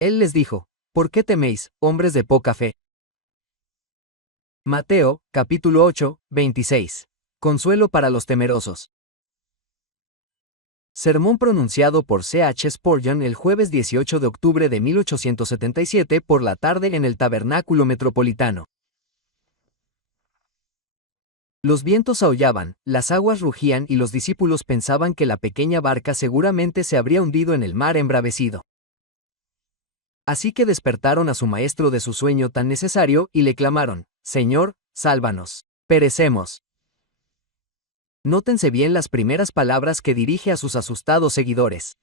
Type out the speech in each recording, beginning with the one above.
Él les dijo: ¿Por qué teméis, hombres de poca fe? Mateo, capítulo 8, 26. Consuelo para los temerosos. Sermón pronunciado por C. H. Spurgeon el jueves 18 de octubre de 1877 por la tarde en el Tabernáculo Metropolitano. Los vientos aullaban, las aguas rugían y los discípulos pensaban que la pequeña barca seguramente se habría hundido en el mar embravecido. Así que despertaron a su maestro de su sueño tan necesario y le clamaron: Señor, sálvanos, perecemos. Nótense bien las primeras palabras que dirige a sus asustados seguidores.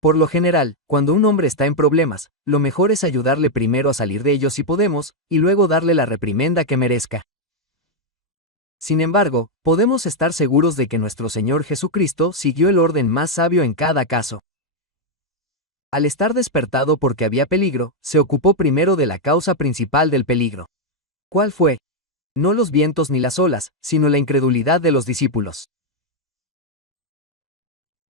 Por lo general, cuando un hombre está en problemas, lo mejor es ayudarle primero a salir de ellos si podemos, y luego darle la reprimenda que merezca. Sin embargo, podemos estar seguros de que nuestro Señor Jesucristo siguió el orden más sabio en cada caso. Al estar despertado porque había peligro, se ocupó primero de la causa principal del peligro. ¿Cuál fue? No los vientos ni las olas, sino la incredulidad de los discípulos.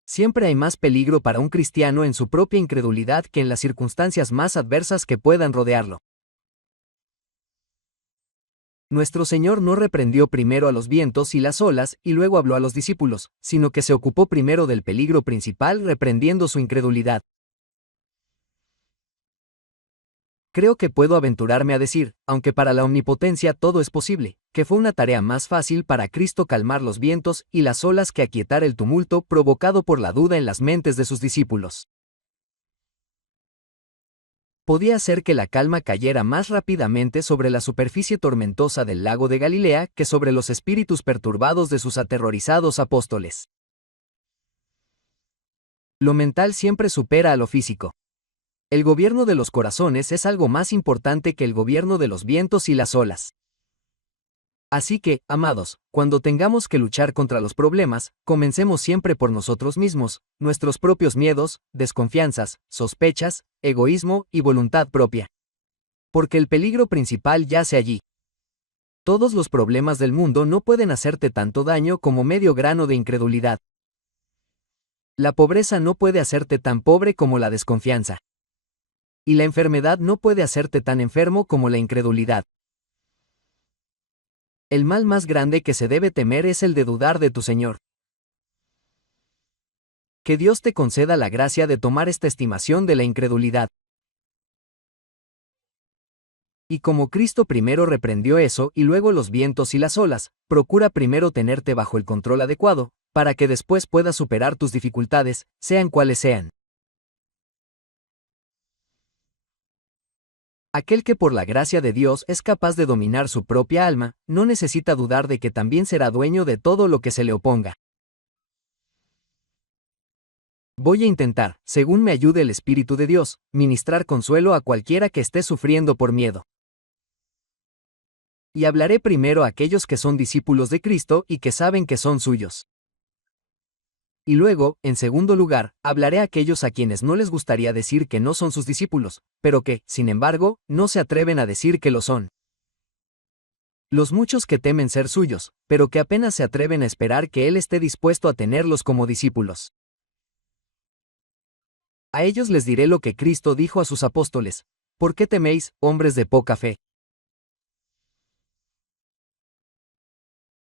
Siempre hay más peligro para un cristiano en su propia incredulidad que en las circunstancias más adversas que puedan rodearlo. Nuestro Señor no reprendió primero a los vientos y las olas y luego habló a los discípulos, sino que se ocupó primero del peligro principal reprendiendo su incredulidad. Creo que puedo aventurarme a decir, aunque para la omnipotencia todo es posible, que fue una tarea más fácil para Cristo calmar los vientos y las olas que aquietar el tumulto provocado por la duda en las mentes de sus discípulos. Podía hacer que la calma cayera más rápidamente sobre la superficie tormentosa del lago de Galilea que sobre los espíritus perturbados de sus aterrorizados apóstoles. Lo mental siempre supera a lo físico. El gobierno de los corazones es algo más importante que el gobierno de los vientos y las olas. Así que, amados, cuando tengamos que luchar contra los problemas, comencemos siempre por nosotros mismos, nuestros propios miedos, desconfianzas, sospechas, egoísmo y voluntad propia. Porque el peligro principal yace allí. Todos los problemas del mundo no pueden hacerte tanto daño como medio grano de incredulidad. La pobreza no puede hacerte tan pobre como la desconfianza. Y la enfermedad no puede hacerte tan enfermo como la incredulidad. El mal más grande que se debe temer es el de dudar de tu Señor. Que Dios te conceda la gracia de tomar esta estimación de la incredulidad. Y como Cristo primero reprendió eso y luego los vientos y las olas, procura primero tenerte bajo el control adecuado, para que después puedas superar tus dificultades, sean cuales sean. Aquel que por la gracia de Dios es capaz de dominar su propia alma, no necesita dudar de que también será dueño de todo lo que se le oponga. Voy a intentar, según me ayude el Espíritu de Dios, ministrar consuelo a cualquiera que esté sufriendo por miedo. Y hablaré primero a aquellos que son discípulos de Cristo y que saben que son suyos. Y luego, en segundo lugar, hablaré a aquellos a quienes no les gustaría decir que no son sus discípulos, pero que, sin embargo, no se atreven a decir que lo son. Los muchos que temen ser suyos, pero que apenas se atreven a esperar que Él esté dispuesto a tenerlos como discípulos. A ellos les diré lo que Cristo dijo a sus apóstoles: ¿por qué teméis, hombres de poca fe?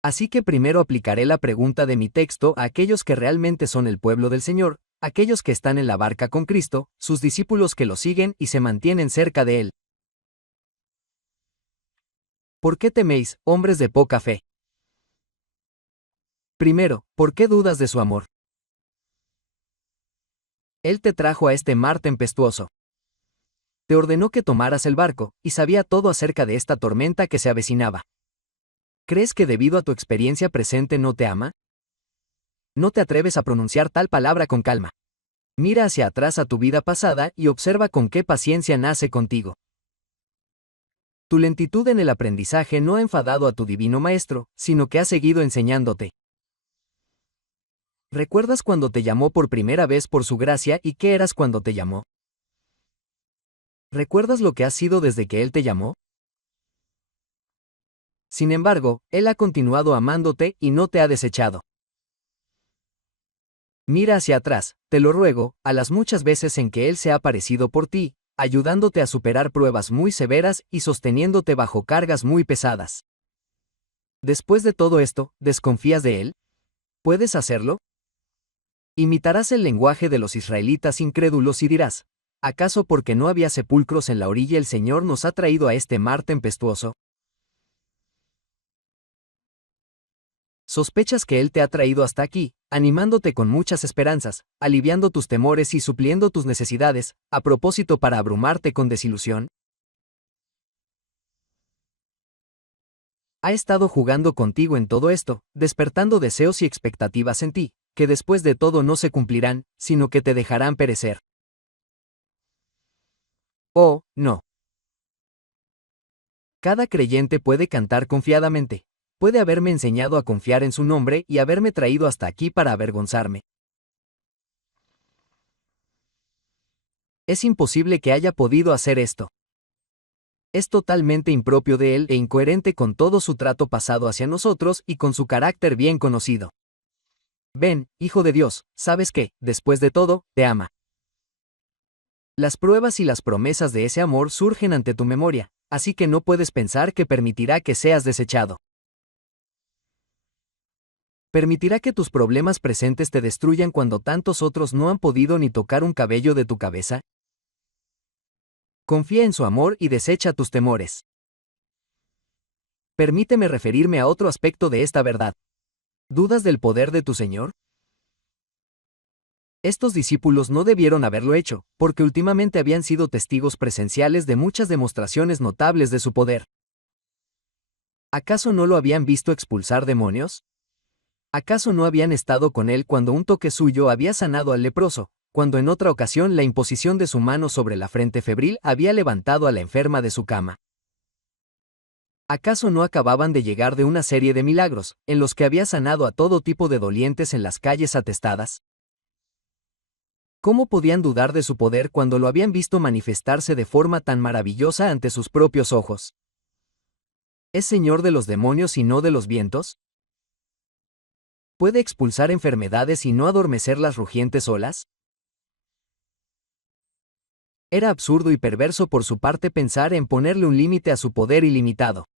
Así que primero aplicaré la pregunta de mi texto a aquellos que realmente son el pueblo del Señor, aquellos que están en la barca con Cristo, sus discípulos que lo siguen y se mantienen cerca de Él. ¿Por qué teméis, hombres de poca fe? Primero, ¿por qué dudas de su amor? Él te trajo a este mar tempestuoso. Te ordenó que tomaras el barco, y sabía todo acerca de esta tormenta que se avecinaba. ¿Crees que debido a tu experiencia presente no te ama? No te atreves a pronunciar tal palabra con calma. Mira hacia atrás a tu vida pasada y observa con qué paciencia nace contigo. Tu lentitud en el aprendizaje no ha enfadado a tu divino Maestro, sino que ha seguido enseñándote. ¿Recuerdas cuando te llamó por primera vez por su gracia y qué eras cuando te llamó? ¿Recuerdas lo que has sido desde que Él te llamó? Sin embargo, Él ha continuado amándote y no te ha desechado. Mira hacia atrás, te lo ruego, a las muchas veces en que Él se ha aparecido por ti, ayudándote a superar pruebas muy severas y sosteniéndote bajo cargas muy pesadas. Después de todo esto, ¿desconfías de Él? ¿Puedes hacerlo? Imitarás el lenguaje de los israelitas incrédulos y dirás, ¿acaso porque no había sepulcros en la orilla el Señor nos ha traído a este mar tempestuoso? Sospechas que Él te ha traído hasta aquí, animándote con muchas esperanzas, aliviando tus temores y supliendo tus necesidades, a propósito para abrumarte con desilusión. Ha estado jugando contigo en todo esto, despertando deseos y expectativas en ti, que después de todo no se cumplirán, sino que te dejarán perecer. Oh, no. Cada creyente puede cantar confiadamente. Puede haberme enseñado a confiar en su nombre y haberme traído hasta aquí para avergonzarme. Es imposible que haya podido hacer esto. Es totalmente impropio de él e incoherente con todo su trato pasado hacia nosotros y con su carácter bien conocido. Ven, Hijo de Dios, sabes que, después de todo, te ama. Las pruebas y las promesas de ese amor surgen ante tu memoria, así que no puedes pensar que permitirá que seas desechado. ¿Permitirá que tus problemas presentes te destruyan cuando tantos otros no han podido ni tocar un cabello de tu cabeza? Confía en su amor y desecha tus temores. Permíteme referirme a otro aspecto de esta verdad. ¿Dudas del poder de tu Señor? Estos discípulos no debieron haberlo hecho, porque últimamente habían sido testigos presenciales de muchas demostraciones notables de su poder. ¿Acaso no lo habían visto expulsar demonios? ¿Acaso no habían estado con él cuando un toque suyo había sanado al leproso, cuando en otra ocasión la imposición de su mano sobre la frente febril había levantado a la enferma de su cama? ¿Acaso no acababan de llegar de una serie de milagros, en los que había sanado a todo tipo de dolientes en las calles atestadas? ¿Cómo podían dudar de su poder cuando lo habían visto manifestarse de forma tan maravillosa ante sus propios ojos? ¿Es señor de los demonios y no de los vientos? ¿Puede expulsar enfermedades y no adormecer las rugientes olas? Era absurdo y perverso por su parte pensar en ponerle un límite a su poder ilimitado.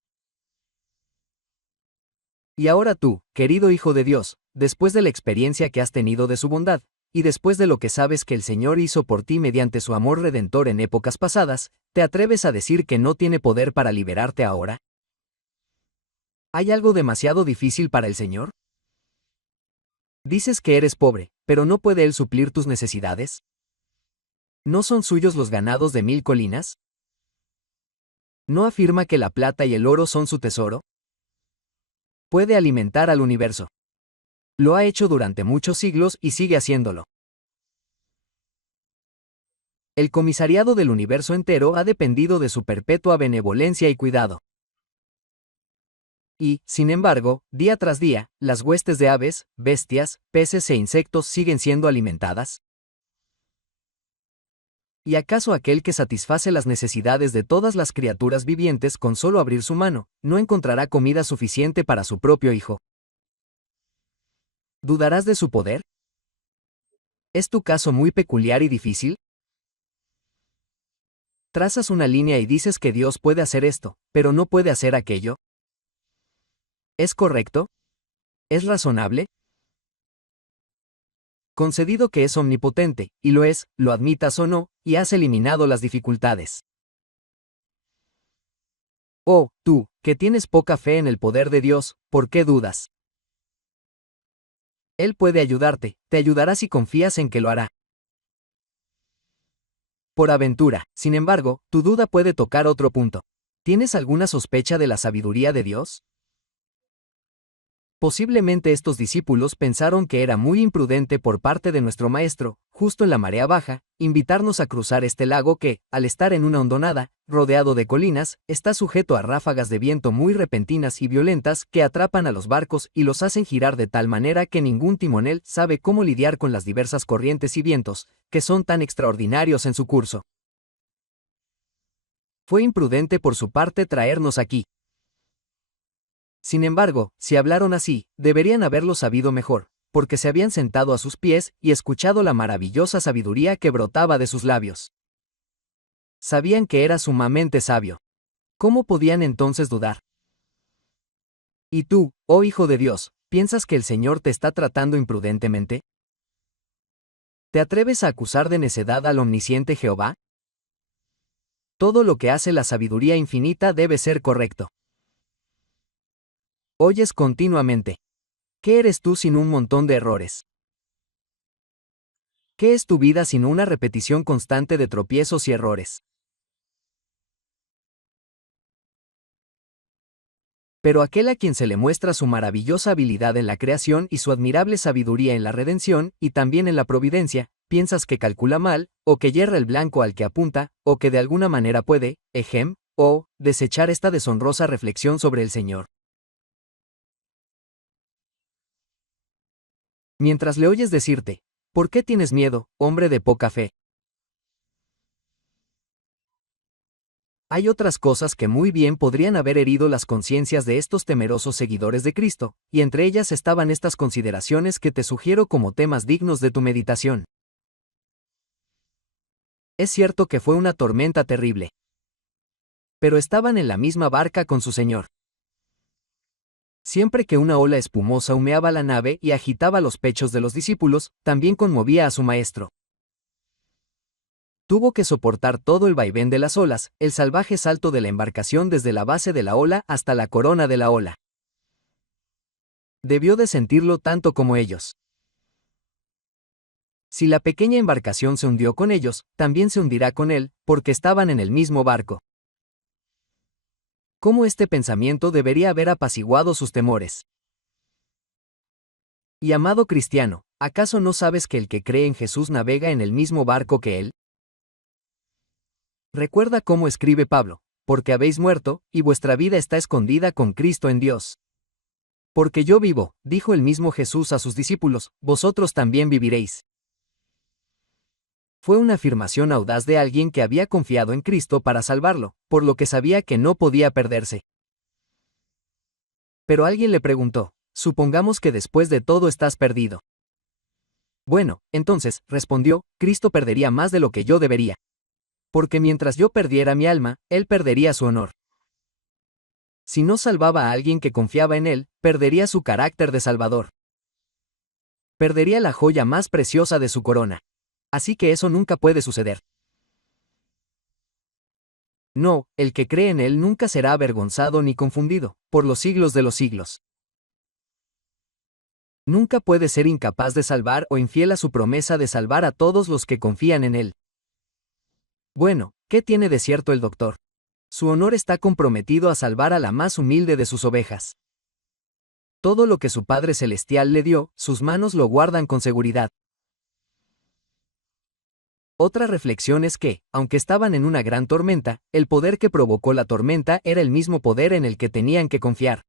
Y ahora tú, querido Hijo de Dios, después de la experiencia que has tenido de su bondad, y después de lo que sabes que el Señor hizo por ti mediante su amor redentor en épocas pasadas, ¿te atreves a decir que no tiene poder para liberarte ahora? ¿Hay algo demasiado difícil para el Señor? Dices que eres pobre, pero ¿no puede Él suplir tus necesidades? ¿No son suyos los ganados de 1000 colinas? ¿No afirma que la plata y el oro son su tesoro? Puede alimentar al universo. Lo ha hecho durante muchos siglos y sigue haciéndolo. El comisariado del universo entero ha dependido de su perpetua benevolencia y cuidado. Y, sin embargo, día tras día, las huestes de aves, bestias, peces e insectos siguen siendo alimentadas. ¿Y acaso aquel que satisface las necesidades de todas las criaturas vivientes con solo abrir su mano, no encontrará comida suficiente para su propio hijo? ¿Dudarás de su poder? ¿Es tu caso muy peculiar y difícil? Trazas una línea y dices que Dios puede hacer esto, pero no puede hacer aquello. ¿Es correcto? ¿Es razonable? Concedido que es omnipotente, y lo es, lo admitas o no, y has eliminado las dificultades. Oh, tú, que tienes poca fe en el poder de Dios, ¿por qué dudas? Él puede ayudarte, te ayudará si confías en que lo hará. Por aventura, sin embargo, tu duda puede tocar otro punto. ¿Tienes alguna sospecha de la sabiduría de Dios? Posiblemente estos discípulos pensaron que era muy imprudente por parte de nuestro maestro, justo en la marea baja, invitarnos a cruzar este lago que, al estar en una hondonada, rodeado de colinas, está sujeto a ráfagas de viento muy repentinas y violentas que atrapan a los barcos y los hacen girar de tal manera que ningún timonel sabe cómo lidiar con las diversas corrientes y vientos, que son tan extraordinarios en su curso. Fue imprudente por su parte traernos aquí. Sin embargo, si hablaron así, deberían haberlo sabido mejor, porque se habían sentado a sus pies y escuchado la maravillosa sabiduría que brotaba de sus labios. Sabían que era sumamente sabio. ¿Cómo podían entonces dudar? ¿Y tú, oh Hijo de Dios, piensas que el Señor te está tratando imprudentemente? ¿Te atreves a acusar de necedad al omnisciente Jehová? Todo lo que hace la sabiduría infinita debe ser correcto. Oyes continuamente. ¿Qué eres tú sin un montón de errores? ¿Qué es tu vida sin una repetición constante de tropiezos y errores? Pero aquel a quien se le muestra su maravillosa habilidad en la creación y su admirable sabiduría en la redención, y también en la providencia, piensas que calcula mal, o que yerra el blanco al que apunta, o que de alguna manera puede, o desechar esta deshonrosa reflexión sobre el Señor. Mientras le oyes decirte, ¿por qué tienes miedo, hombre de poca fe? Hay otras cosas que muy bien podrían haber herido las conciencias de estos temerosos seguidores de Cristo, y entre ellas estaban estas consideraciones que te sugiero como temas dignos de tu meditación. Es cierto que fue una tormenta terrible. Pero estaban en la misma barca con su Señor. Siempre que una ola espumosa humeaba la nave y agitaba los pechos de los discípulos, también conmovía a su Maestro. Tuvo que soportar todo el vaivén de las olas, el salvaje salto de la embarcación desde la base de la ola hasta la corona de la ola. Debió de sentirlo tanto como ellos. Si la pequeña embarcación se hundió con ellos, también se hundirá con él, porque estaban en el mismo barco. ¿Cómo este pensamiento debería haber apaciguado sus temores? Y amado cristiano, ¿acaso no sabes que el que cree en Jesús navega en el mismo barco que él? Recuerda cómo escribe Pablo, porque habéis muerto, y vuestra vida está escondida con Cristo en Dios. Porque yo vivo, dijo el mismo Jesús a sus discípulos, vosotros también viviréis. Fue una afirmación audaz de alguien que había confiado en Cristo para salvarlo, por lo que sabía que no podía perderse. Pero alguien le preguntó, supongamos que después de todo estás perdido. Bueno, entonces, respondió, Cristo perdería más de lo que yo debería. Porque mientras yo perdiera mi alma, él perdería su honor. Si no salvaba a alguien que confiaba en él, perdería su carácter de salvador. Perdería la joya más preciosa de su corona. Así que eso nunca puede suceder. No, el que cree en él nunca será avergonzado ni confundido, por los siglos de los siglos. Nunca puede ser incapaz de salvar o infiel a su promesa de salvar a todos los que confían en él. Bueno, ¿qué tiene de cierto el doctor? Su honor está comprometido a salvar a la más humilde de sus ovejas. Todo lo que su Padre Celestial le dio, sus manos lo guardan con seguridad. Otra reflexión es que, aunque estaban en una gran tormenta, el poder que provocó la tormenta era el mismo poder en el que tenían que confiar.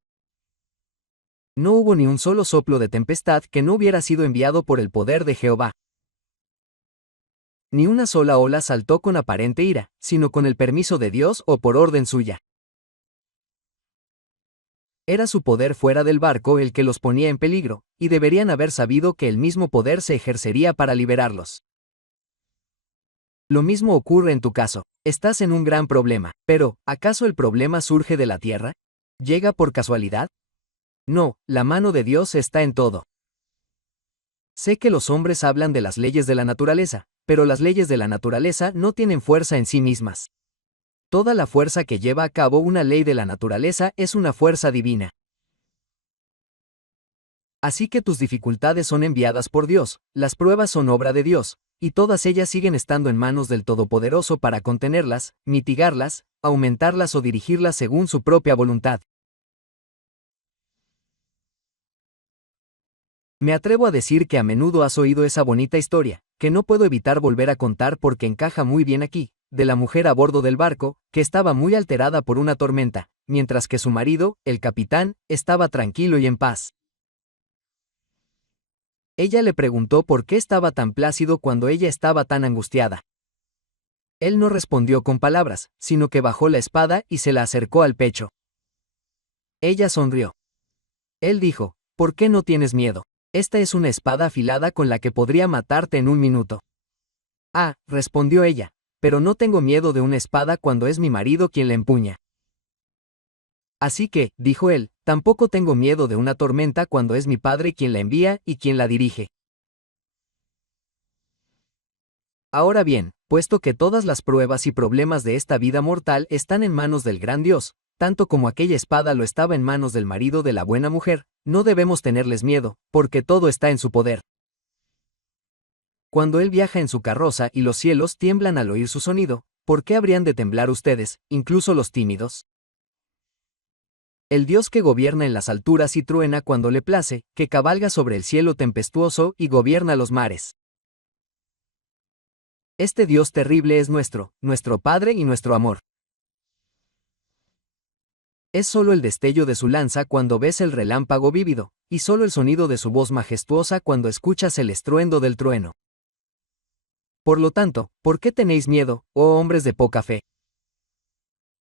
No hubo ni un solo soplo de tempestad que no hubiera sido enviado por el poder de Jehová. Ni una sola ola saltó con aparente ira, sino con el permiso de Dios o por orden suya. Era su poder fuera del barco el que los ponía en peligro, y deberían haber sabido que el mismo poder se ejercería para liberarlos. Lo mismo ocurre en tu caso. Estás en un gran problema, pero, ¿acaso el problema surge de la tierra? ¿Llega por casualidad? No, la mano de Dios está en todo. Sé que los hombres hablan de las leyes de la naturaleza, pero las leyes de la naturaleza no tienen fuerza en sí mismas. Toda la fuerza que lleva a cabo una ley de la naturaleza es una fuerza divina. Así que tus dificultades son enviadas por Dios, las pruebas son obra de Dios, y todas ellas siguen estando en manos del Todopoderoso para contenerlas, mitigarlas, aumentarlas o dirigirlas según su propia voluntad. Me atrevo a decir que a menudo has oído esa bonita historia, que no puedo evitar volver a contar porque encaja muy bien aquí, de la mujer a bordo del barco, que estaba muy alterada por una tormenta, mientras que su marido, el capitán, estaba tranquilo y en paz. Ella le preguntó por qué estaba tan plácido cuando ella estaba tan angustiada. Él no respondió con palabras, sino que bajó la espada y se la acercó al pecho. Ella sonrió. Él dijo, ¿por qué no tienes miedo? Esta es una espada afilada con la que podría matarte en un minuto. Ah, respondió ella, pero no tengo miedo de una espada cuando es mi marido quien la empuña. Así que, dijo él, tampoco tengo miedo de una tormenta cuando es mi padre quien la envía y quien la dirige. Ahora bien, puesto que todas las pruebas y problemas de esta vida mortal están en manos del gran Dios, tanto como aquella espada lo estaba en manos del marido de la buena mujer, no debemos tenerles miedo, porque todo está en su poder. Cuando él viaja en su carroza y los cielos tiemblan al oír su sonido, ¿por qué habrían de temblar ustedes, incluso los tímidos? El Dios que gobierna en las alturas y truena cuando le place, que cabalga sobre el cielo tempestuoso y gobierna los mares. Este Dios terrible es nuestro Padre y nuestro amor. Es solo el destello de su lanza cuando ves el relámpago vívido, y solo el sonido de su voz majestuosa cuando escuchas el estruendo del trueno. Por lo tanto, ¿por qué tenéis miedo, oh hombres de poca fe?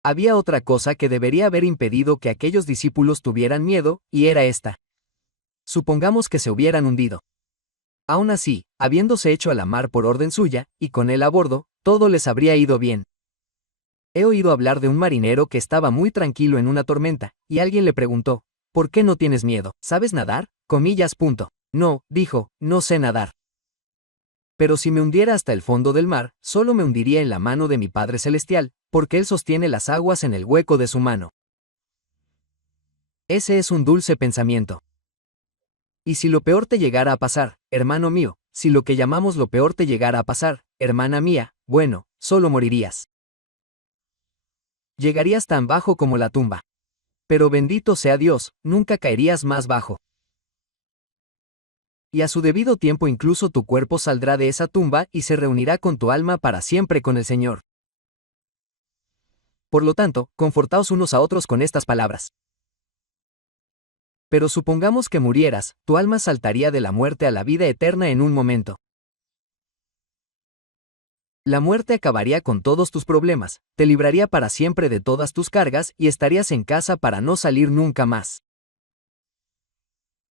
Había otra cosa que debería haber impedido que aquellos discípulos tuvieran miedo, y era esta. Supongamos que se hubieran hundido. Aún así, habiéndose hecho a la mar por orden suya, y con él a bordo, todo les habría ido bien. He oído hablar de un marinero que estaba muy tranquilo en una tormenta, y alguien le preguntó, ¿por qué no tienes miedo? ¿Sabes nadar? No, dijo, no sé nadar. Pero si me hundiera hasta el fondo del mar, solo me hundiría en la mano de mi Padre Celestial, porque Él sostiene las aguas en el hueco de su mano. Ese es un dulce pensamiento. Y si lo peor te llegara a pasar, hermano mío, si lo que llamamos lo peor te llegara a pasar, hermana mía, bueno, solo morirías. Llegarías tan bajo como la tumba. Pero bendito sea Dios, nunca caerías más bajo. Y a su debido tiempo incluso tu cuerpo saldrá de esa tumba y se reunirá con tu alma para siempre con el Señor. Por lo tanto, confortaos unos a otros con estas palabras. Pero supongamos que murieras, tu alma saltaría de la muerte a la vida eterna en un momento. La muerte acabaría con todos tus problemas, te libraría para siempre de todas tus cargas y estarías en casa para no salir nunca más.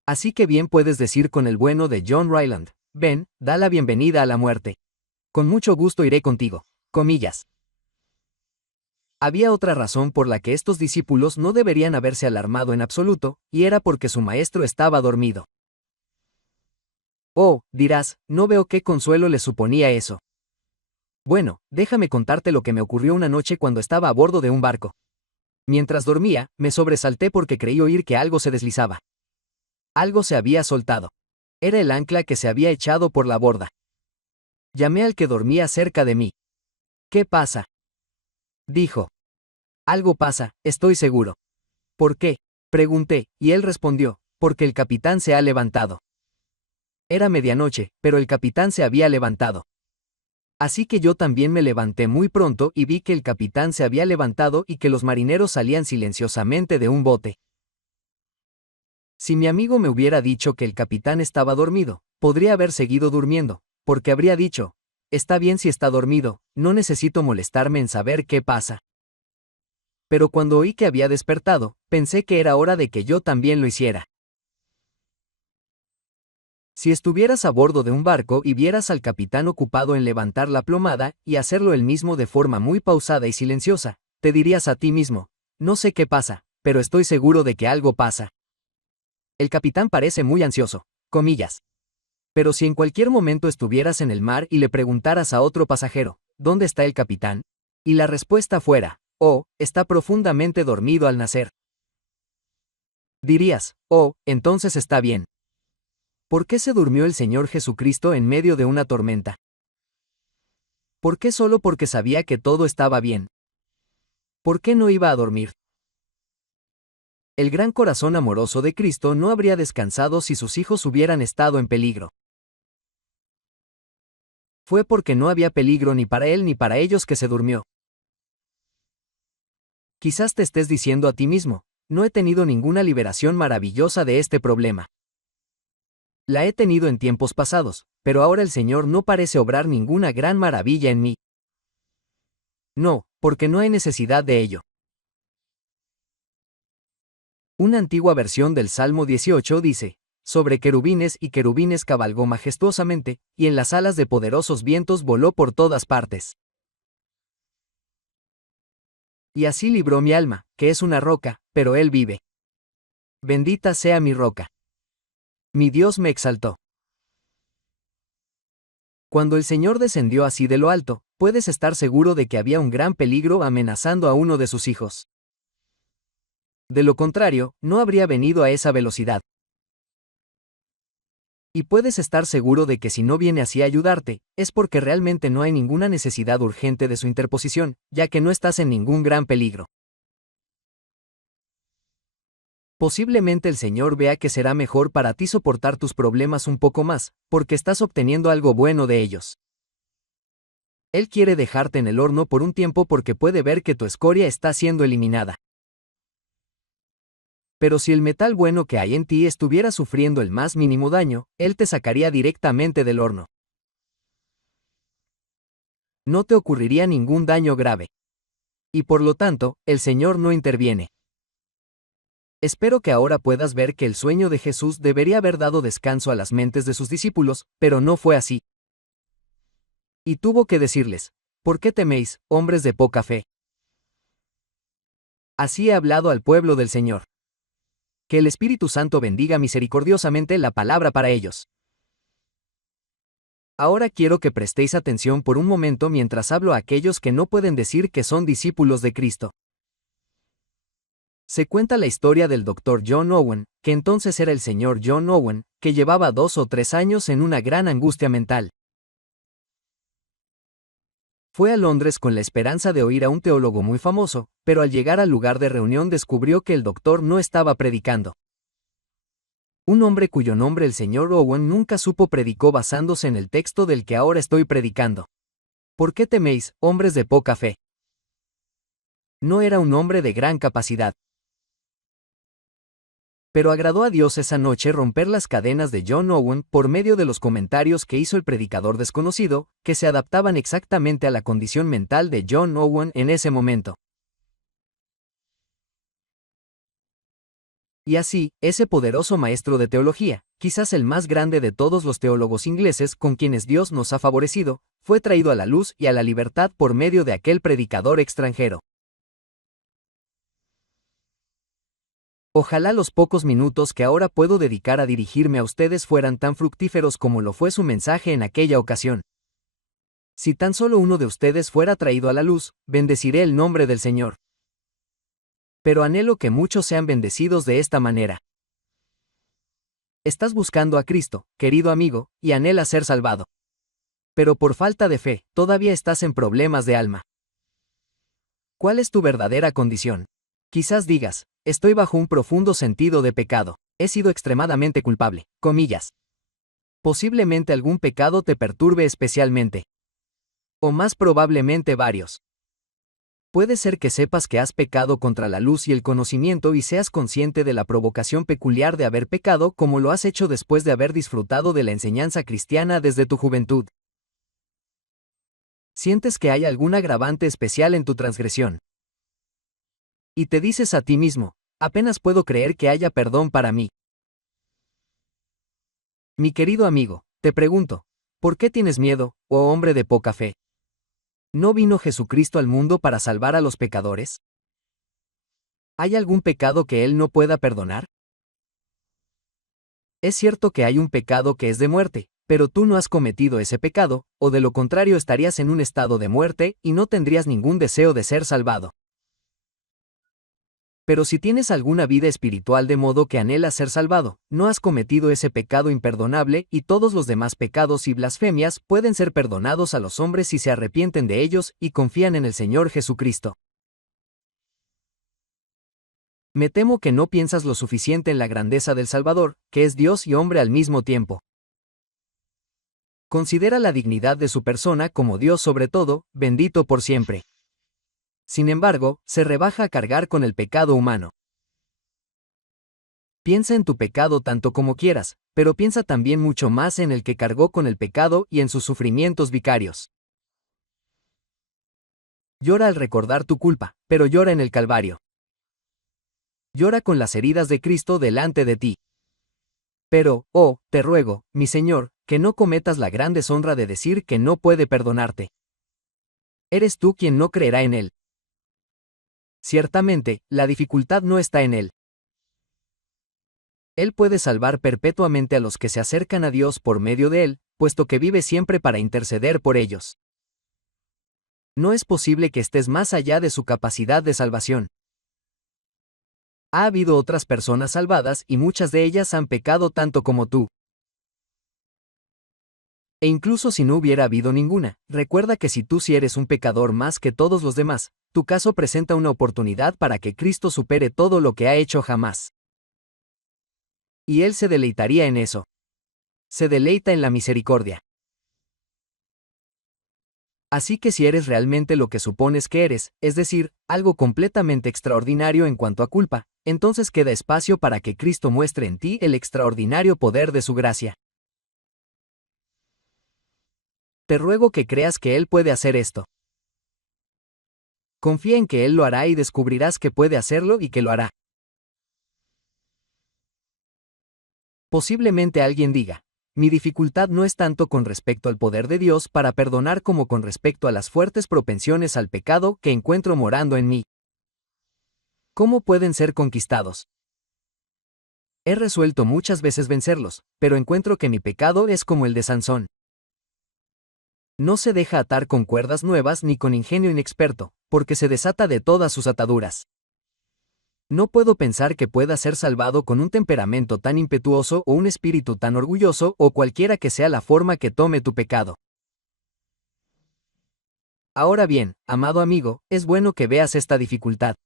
Así que bien puedes decir con el bueno de John Ryland, ven, da la bienvenida a la muerte. Con mucho gusto iré contigo. Comillas. Había otra razón por la que estos discípulos no deberían haberse alarmado en absoluto, y era porque su maestro estaba dormido. Oh, dirás, no veo qué consuelo les suponía eso. Bueno, déjame contarte lo que me ocurrió una noche cuando estaba a bordo de un barco. Mientras dormía, me sobresalté porque creí oír que algo se deslizaba. Algo se había soltado. Era el ancla que se había echado por la borda. Llamé al que dormía cerca de mí. ¿Qué pasa? Dijo. Algo pasa, estoy seguro. ¿Por qué? Pregunté, y él respondió, porque el capitán se ha levantado. Era medianoche, pero el capitán se había levantado. Así que yo también me levanté muy pronto y vi que el capitán se había levantado y que los marineros salían silenciosamente de un bote. Si mi amigo me hubiera dicho que el capitán estaba dormido, podría haber seguido durmiendo, porque habría dicho, está bien si está dormido, no necesito molestarme en saber qué pasa. Pero cuando oí que había despertado, pensé que era hora de que yo también lo hiciera. Si estuvieras a bordo de un barco y vieras al capitán ocupado en levantar la plomada y hacerlo él mismo de forma muy pausada y silenciosa, te dirías a ti mismo, no sé qué pasa, pero estoy seguro de que algo pasa. El capitán parece muy ansioso, comillas. Pero si en cualquier momento estuvieras en el mar y le preguntaras a otro pasajero, ¿dónde está el capitán? Y la respuesta fuera, oh, está profundamente dormido al nacer. Dirías, oh, entonces está bien. ¿Por qué se durmió el Señor Jesucristo en medio de una tormenta? ¿Por qué solo porque sabía que todo estaba bien? ¿Por qué no iba a dormir? El gran corazón amoroso de Cristo no habría descansado si sus hijos hubieran estado en peligro. Fue porque no había peligro ni para él ni para ellos que se durmió. Quizás te estés diciendo a ti mismo, no he tenido ninguna liberación maravillosa de este problema. La he tenido en tiempos pasados, pero ahora el Señor no parece obrar ninguna gran maravilla en mí. No, porque no hay necesidad de ello. Una antigua versión del Salmo 18 dice, sobre querubines y querubines cabalgó majestuosamente, y en las alas de poderosos vientos voló por todas partes. Y así libró mi alma, que es una roca, pero él vive. Bendita sea mi roca. Mi Dios me exaltó. Cuando el Señor descendió así de lo alto, puedes estar seguro de que había un gran peligro amenazando a uno de sus hijos. De lo contrario, no habría venido a esa velocidad. Y puedes estar seguro de que si no viene así a ayudarte, es porque realmente no hay ninguna necesidad urgente de su interposición, ya que no estás en ningún gran peligro. Posiblemente el Señor vea que será mejor para ti soportar tus problemas un poco más, porque estás obteniendo algo bueno de ellos. Él quiere dejarte en el horno por un tiempo porque puede ver que tu escoria está siendo eliminada. Pero si el metal bueno que hay en ti estuviera sufriendo el más mínimo daño, Él te sacaría directamente del horno. No te ocurriría ningún daño grave. Y por lo tanto, el Señor no interviene. Espero que ahora puedas ver que el sueño de Jesús debería haber dado descanso a las mentes de sus discípulos, pero no fue así. Y tuvo que decirles: ¿por qué teméis, hombres de poca fe? Así he hablado al pueblo del Señor. Que el Espíritu Santo bendiga misericordiosamente la palabra para ellos. Ahora quiero que prestéis atención por un momento mientras hablo a aquellos que no pueden decir que son discípulos de Cristo. Se cuenta la historia del Dr. John Owen, que entonces era el señor John Owen, que llevaba 2 o 3 años en una gran angustia mental. Fue a Londres con la esperanza de oír a un teólogo muy famoso, pero al llegar al lugar de reunión descubrió que el doctor no estaba predicando. Un hombre cuyo nombre el señor Owen nunca supo predicó basándose en el texto del que ahora estoy predicando. ¿Por qué teméis, hombres de poca fe? No era un hombre de gran capacidad. Pero agradó a Dios esa noche romper las cadenas de John Owen por medio de los comentarios que hizo el predicador desconocido, que se adaptaban exactamente a la condición mental de John Owen en ese momento. Y así, ese poderoso maestro de teología, quizás el más grande de todos los teólogos ingleses con quienes Dios nos ha favorecido, fue traído a la luz y a la libertad por medio de aquel predicador extranjero. Ojalá los pocos minutos que ahora puedo dedicar a dirigirme a ustedes fueran tan fructíferos como lo fue su mensaje en aquella ocasión. Si tan solo uno de ustedes fuera traído a la luz, bendeciré el nombre del Señor. Pero anhelo que muchos sean bendecidos de esta manera. Estás buscando a Cristo, querido amigo, y anhelas ser salvado. Pero por falta de fe, todavía estás en problemas de alma. ¿Cuál es tu verdadera condición? Quizás digas: estoy bajo un profundo sentido de pecado. He sido extremadamente culpable, comillas. Posiblemente algún pecado te perturbe especialmente. O más probablemente varios. Puede ser que sepas que has pecado contra la luz y el conocimiento y seas consciente de la provocación peculiar de haber pecado como lo has hecho después de haber disfrutado de la enseñanza cristiana desde tu juventud. Sientes que hay algún agravante especial en tu transgresión. Y te dices a ti mismo: apenas puedo creer que haya perdón para mí. Mi querido amigo, te pregunto: ¿por qué tienes miedo, oh hombre de poca fe? ¿No vino Jesucristo al mundo para salvar a los pecadores? ¿Hay algún pecado que Él no pueda perdonar? Es cierto que hay un pecado que es de muerte, pero tú no has cometido ese pecado, o de lo contrario estarías en un estado de muerte y no tendrías ningún deseo de ser salvado. Pero si tienes alguna vida espiritual de modo que anhelas ser salvado, no has cometido ese pecado imperdonable y todos los demás pecados y blasfemias pueden ser perdonados a los hombres si se arrepienten de ellos y confían en el Señor Jesucristo. Me temo que no piensas lo suficiente en la grandeza del Salvador, que es Dios y hombre al mismo tiempo. Considera la dignidad de su persona como Dios sobre todo, bendito por siempre. Sin embargo, se rebaja a cargar con el pecado humano. Piensa en tu pecado tanto como quieras, pero piensa también mucho más en el que cargó con el pecado y en sus sufrimientos vicarios. Llora al recordar tu culpa, pero llora en el Calvario. Llora con las heridas de Cristo delante de ti. Pero, oh, te ruego, mi Señor, que no cometas la gran deshonra de decir que no puede perdonarte. Eres tú quien no creerá en Él. Ciertamente, la dificultad no está en Él. Él puede salvar perpetuamente a los que se acercan a Dios por medio de Él, puesto que vive siempre para interceder por ellos. No es posible que estés más allá de su capacidad de salvación. Ha habido otras personas salvadas y muchas de ellas han pecado tanto como tú. E incluso si no hubiera habido ninguna, recuerda que si tú sí eres un pecador más que todos los demás, tu caso presenta una oportunidad para que Cristo supere todo lo que ha hecho jamás. Y Él se deleitaría en eso. Se deleita en la misericordia. Así que si eres realmente lo que supones que eres, es decir, algo completamente extraordinario en cuanto a culpa, entonces queda espacio para que Cristo muestre en ti el extraordinario poder de su gracia. Te ruego que creas que Él puede hacer esto. Confía en que Él lo hará y descubrirás que puede hacerlo y que lo hará. Posiblemente alguien diga, mi dificultad no es tanto con respecto al poder de Dios para perdonar como con respecto a las fuertes propensiones al pecado que encuentro morando en mí. ¿Cómo pueden ser conquistados? He resuelto muchas veces vencerlos, pero encuentro que mi pecado es como el de Sansón. No se deja atar con cuerdas nuevas ni con ingenio inexperto, porque se desata de todas sus ataduras. No puedo pensar que pueda ser salvado con un temperamento tan impetuoso o un espíritu tan orgulloso o cualquiera que sea la forma que tome tu pecado. Ahora bien, amado amigo, es bueno que veas esta dificultad.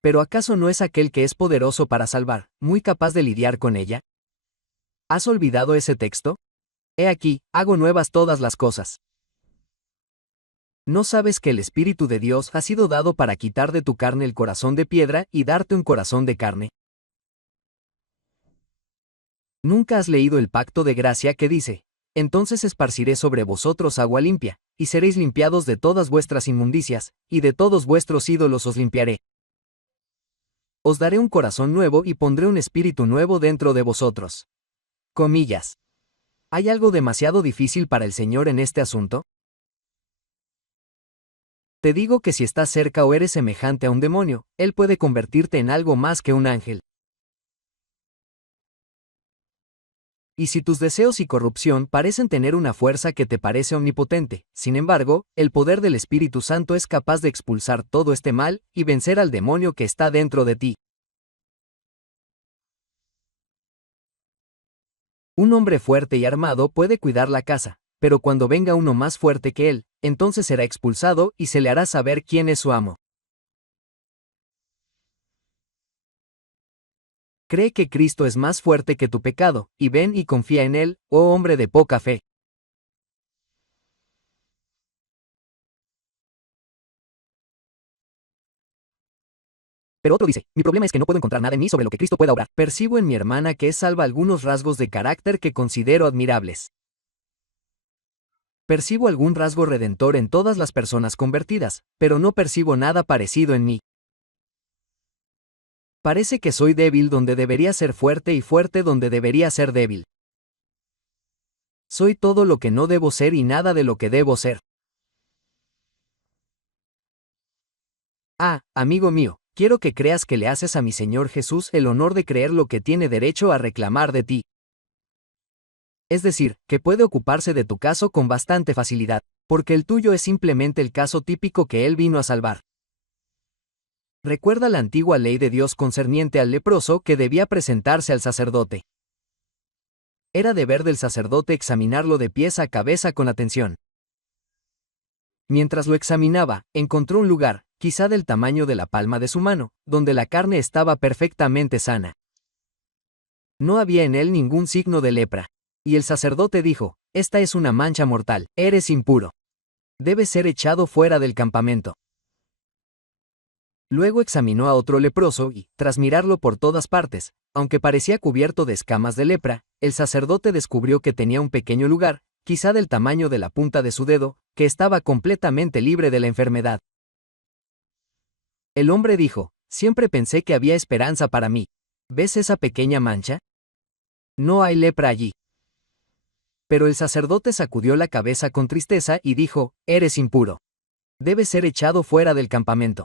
¿Pero acaso no es aquel que es poderoso para salvar, muy capaz de lidiar con ella? ¿Has olvidado ese texto? He aquí, hago nuevas todas las cosas. ¿No sabes que el Espíritu de Dios ha sido dado para quitar de tu carne el corazón de piedra y darte un corazón de carne? ¿Nunca has leído el pacto de gracia que dice, entonces esparciré sobre vosotros agua limpia, y seréis limpiados de todas vuestras inmundicias, y de todos vuestros ídolos os limpiaré? Os daré un corazón nuevo y pondré un espíritu nuevo dentro de vosotros. Comillas. ¿Hay algo demasiado difícil para el Señor en este asunto? Te digo que si estás cerca o eres semejante a un demonio, Él puede convertirte en algo más que un ángel. Y si tus deseos y corrupción parecen tener una fuerza que te parece omnipotente, sin embargo, el poder del Espíritu Santo es capaz de expulsar todo este mal y vencer al demonio que está dentro de ti. Un hombre fuerte y armado puede cuidar la casa, pero cuando venga uno más fuerte que él, entonces será expulsado y se le hará saber quién es su amo. Cree que Cristo es más fuerte que tu pecado, y ven y confía en Él, oh hombre de poca fe. Pero otro dice, mi problema es que no puedo encontrar nada en mí sobre lo que Cristo pueda obrar. Percibo en mi hermana que es salva algunos rasgos de carácter que considero admirables. Percibo algún rasgo redentor en todas las personas convertidas, pero no percibo nada parecido en mí. Parece que soy débil donde debería ser fuerte y fuerte donde debería ser débil. Soy todo lo que no debo ser y nada de lo que debo ser. Ah, amigo mío, quiero que creas que le haces a mi Señor Jesús el honor de creer lo que tiene derecho a reclamar de ti. Es decir, que puede ocuparse de tu caso con bastante facilidad, porque el tuyo es simplemente el caso típico que Él vino a salvar. Recuerda la antigua ley de Dios concerniente al leproso que debía presentarse al sacerdote. Era deber del sacerdote examinarlo de pies a cabeza con atención. Mientras lo examinaba, encontró un lugar, quizá del tamaño de la palma de su mano, donde la carne estaba perfectamente sana. No había en él ningún signo de lepra. Y el sacerdote dijo, esta es una mancha mortal, eres impuro. Debes ser echado fuera del campamento. Luego examinó a otro leproso y, tras mirarlo por todas partes, aunque parecía cubierto de escamas de lepra, el sacerdote descubrió que tenía un pequeño lugar, quizá del tamaño de la punta de su dedo, que estaba completamente libre de la enfermedad. El hombre dijo, siempre pensé que había esperanza para mí. ¿Ves esa pequeña mancha? No hay lepra allí. Pero el sacerdote sacudió la cabeza con tristeza y dijo, eres impuro. Debes ser echado fuera del campamento.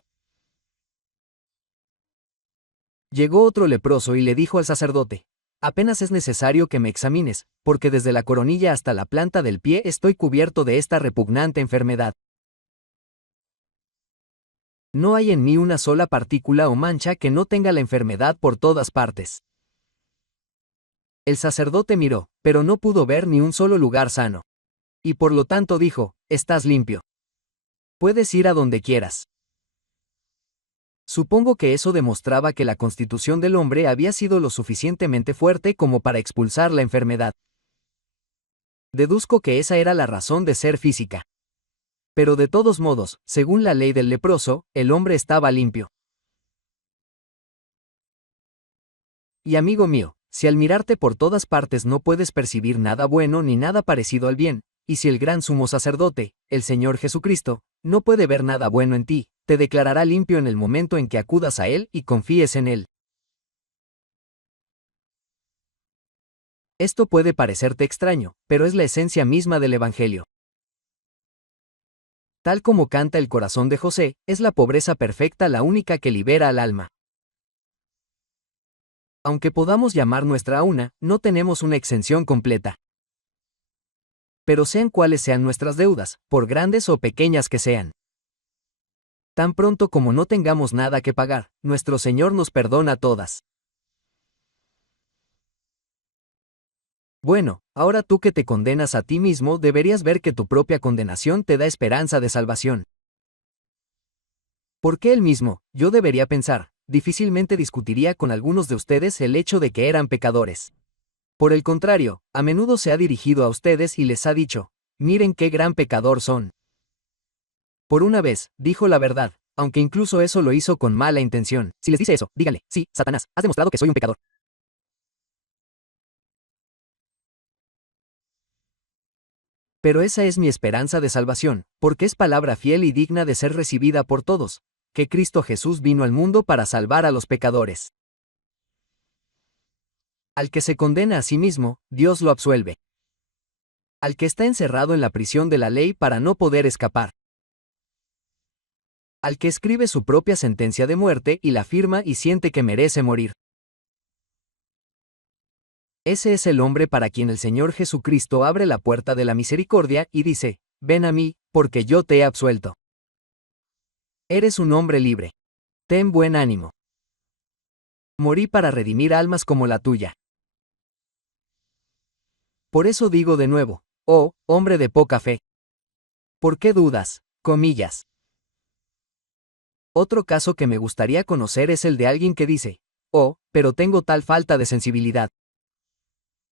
Llegó otro leproso y le dijo al sacerdote, apenas es necesario que me examines, porque desde la coronilla hasta la planta del pie estoy cubierto de esta repugnante enfermedad. No hay en mí una sola partícula o mancha que no tenga la enfermedad por todas partes. El sacerdote miró, pero no pudo ver ni un solo lugar sano. Y por lo tanto dijo, estás limpio. Puedes ir a donde quieras. Supongo que eso demostraba que la constitución del hombre había sido lo suficientemente fuerte como para expulsar la enfermedad. Deduzco que esa era la razón de ser física. Pero de todos modos, según la ley del leproso, el hombre estaba limpio. Y amigo mío, si al mirarte por todas partes no puedes percibir nada bueno ni nada parecido al bien, y si el gran sumo sacerdote, el Señor Jesucristo, no puede ver nada bueno en ti, te declarará limpio en el momento en que acudas a Él y confíes en Él. Esto puede parecerte extraño, pero es la esencia misma del Evangelio. Tal como canta el corazón de José, es la pobreza perfecta la única que libera al alma. Aunque podamos llamar nuestra auna, no tenemos una exención completa. Pero sean cuales sean nuestras deudas, por grandes o pequeñas que sean. Tan pronto como no tengamos nada que pagar, nuestro Señor nos perdona todas. Bueno, ahora tú que te condenas a ti mismo deberías ver que tu propia condenación te da esperanza de salvación. Porque él mismo, yo debería pensar, difícilmente discutiría con algunos de ustedes el hecho de que eran pecadores. Por el contrario, a menudo se ha dirigido a ustedes y les ha dicho, miren qué gran pecador son. Por una vez, dijo la verdad, aunque incluso eso lo hizo con mala intención. Si les dice eso, díganle, sí, Satanás, has demostrado que soy un pecador. Pero esa es mi esperanza de salvación, porque es palabra fiel y digna de ser recibida por todos, que Cristo Jesús vino al mundo para salvar a los pecadores. Al que se condena a sí mismo, Dios lo absuelve. Al que está encerrado en la prisión de la ley para no poder escapar. Al que escribe su propia sentencia de muerte y la firma y siente que merece morir. Ese es el hombre para quien el Señor Jesucristo abre la puerta de la misericordia y dice, ven a mí, porque yo te he absuelto. Eres un hombre libre. Ten buen ánimo. Morí para redimir almas como la tuya. Por eso digo de nuevo, oh, hombre de poca fe. ¿Por qué dudas? Comillas. Otro caso que me gustaría conocer es el de alguien que dice, oh, pero tengo tal falta de sensibilidad.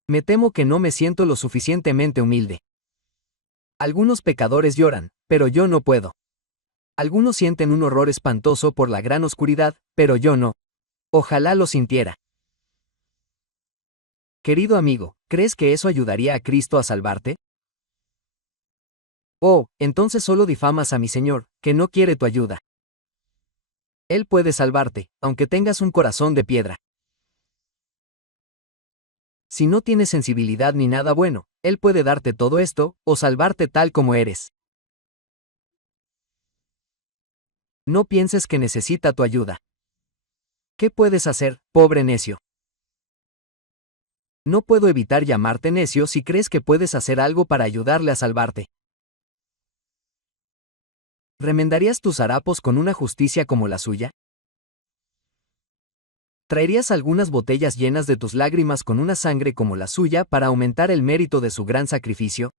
Me temo que no me siento lo suficientemente humilde. Algunos pecadores lloran, pero yo no puedo. Algunos sienten un horror espantoso por la gran oscuridad, pero yo no. Ojalá lo sintiera. Querido amigo, ¿crees que eso ayudaría a Cristo a salvarte? Oh, entonces solo difamas a mi Señor, que no quiere tu ayuda. Él puede salvarte, aunque tengas un corazón de piedra. Si no tienes sensibilidad ni nada bueno, Él puede darte todo esto, o salvarte tal como eres. No pienses que necesita tu ayuda. ¿Qué puedes hacer, pobre necio? No puedo evitar llamarte necio si crees que puedes hacer algo para ayudarle a salvarte. ¿Remendarías tus harapos con una justicia como la suya? ¿Traerías algunas botellas llenas de tus lágrimas con una sangre como la suya para aumentar el mérito de su gran sacrificio?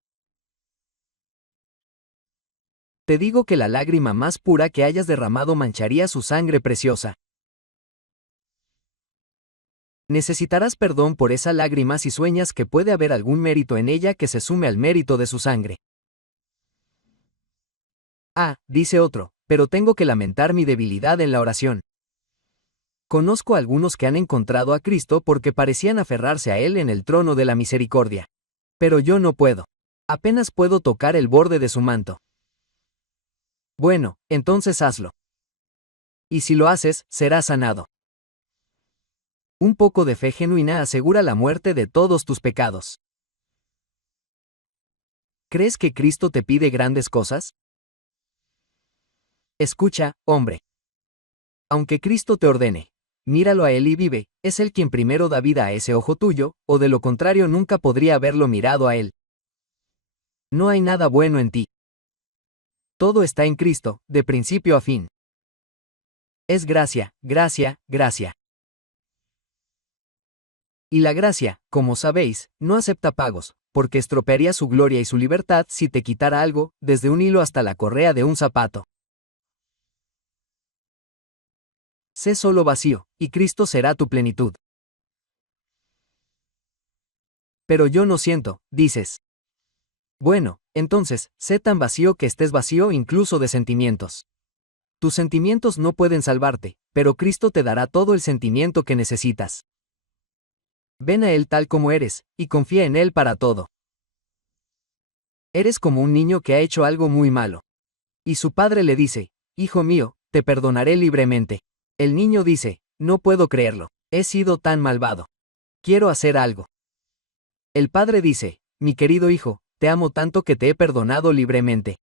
Te digo que la lágrima más pura que hayas derramado mancharía su sangre preciosa. Necesitarás perdón por esa lágrima si sueñas que puede haber algún mérito en ella que se sume al mérito de su sangre. Ah, dice otro, pero tengo que lamentar mi debilidad en la oración. Conozco a algunos que han encontrado a Cristo porque parecían aferrarse a Él en el trono de la misericordia. Pero yo no puedo. Apenas puedo tocar el borde de su manto. Bueno, entonces hazlo. Y si lo haces, serás sanado. Un poco de fe genuina asegura la muerte de todos tus pecados. ¿Crees que Cristo te pide grandes cosas? Escucha, hombre. Aunque Cristo te ordene, míralo a Él y vive, es Él quien primero da vida a ese ojo tuyo, o de lo contrario nunca podría haberlo mirado a Él. No hay nada bueno en ti. Todo está en Cristo, de principio a fin. Es gracia, gracia, gracia. Y la gracia, como sabéis, no acepta pagos, porque estropearía su gloria y su libertad si te quitara algo, desde un hilo hasta la correa de un zapato. Sé solo vacío, y Cristo será tu plenitud. Pero yo no siento, dices. Bueno, entonces, sé tan vacío que estés vacío incluso de sentimientos. Tus sentimientos no pueden salvarte, pero Cristo te dará todo el sentimiento que necesitas. Ven a Él tal como eres, y confía en Él para todo. Eres como un niño que ha hecho algo muy malo. Y su padre le dice, hijo mío, te perdonaré libremente. El niño dice, no puedo creerlo, he sido tan malvado. Quiero hacer algo. El padre dice, mi querido hijo, te amo tanto que te he perdonado libremente.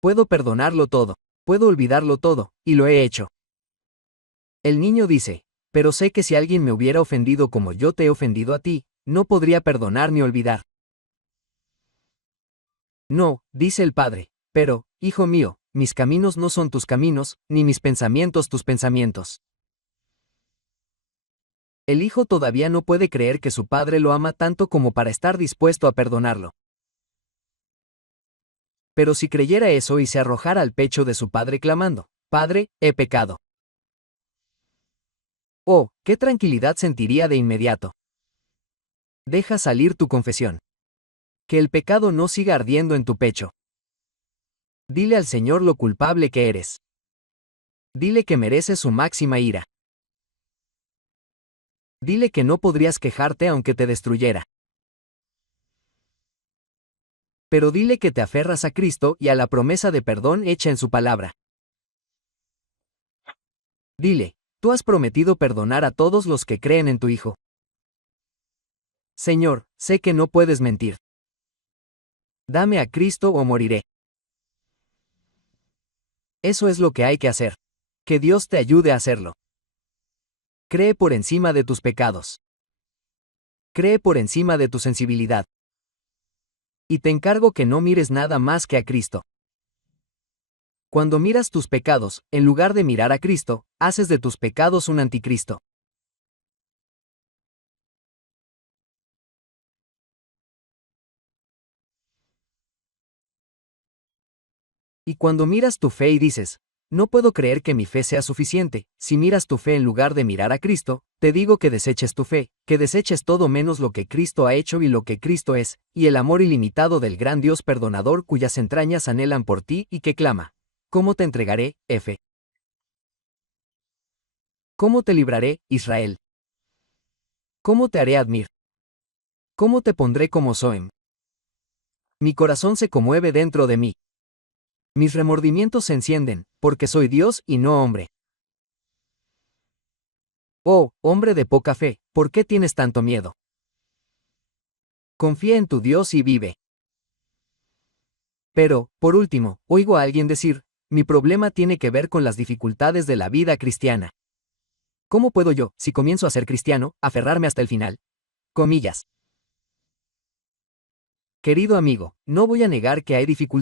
Puedo perdonarlo todo, puedo olvidarlo todo, y lo he hecho. El niño dice, pero sé que si alguien me hubiera ofendido como yo te he ofendido a ti, no podría perdonar ni olvidar. No, dice el padre, pero, hijo mío, mis caminos no son tus caminos, ni mis pensamientos tus pensamientos. El hijo todavía no puede creer que su padre lo ama tanto como para estar dispuesto a perdonarlo. Pero si creyera eso y se arrojara al pecho de su padre clamando, Padre, he pecado. Oh, qué tranquilidad sentiría de inmediato. Deja salir tu confesión. Que el pecado no siga ardiendo en tu pecho. Dile al Señor lo culpable que eres. Dile que mereces su máxima ira. Dile que no podrías quejarte aunque te destruyera. Pero dile que te aferras a Cristo y a la promesa de perdón hecha en su palabra. Dile, tú has prometido perdonar a todos los que creen en tu Hijo. Señor, sé que no puedes mentir. Dame a Cristo o moriré. Eso es lo que hay que hacer. Que Dios te ayude a hacerlo. Cree por encima de tus pecados. Cree por encima de tu sensibilidad. Y te encargo que no mires nada más que a Cristo. Cuando miras tus pecados, en lugar de mirar a Cristo, haces de tus pecados un anticristo. Y cuando miras tu fe y dices, no puedo creer que mi fe sea suficiente, si miras tu fe en lugar de mirar a Cristo, te digo que deseches tu fe, que deseches todo menos lo que Cristo ha hecho y lo que Cristo es, y el amor ilimitado del gran Dios perdonador cuyas entrañas anhelan por ti y que clama. ¿Cómo te entregaré, F? ¿Cómo te libraré, Israel? ¿Cómo te haré admir? ¿Cómo te pondré como Soem? Mi corazón se conmueve dentro de mí. Mis remordimientos se encienden, porque soy Dios y no hombre. Oh, hombre de poca fe, ¿por qué tienes tanto miedo? Confía en tu Dios y vive. Pero, por último, oigo a alguien decir, mi problema tiene que ver con las dificultades de la vida cristiana. ¿Cómo puedo yo, si comienzo a ser cristiano, aferrarme hasta el final? Comillas. Querido amigo, no voy a negar que hay dificultades.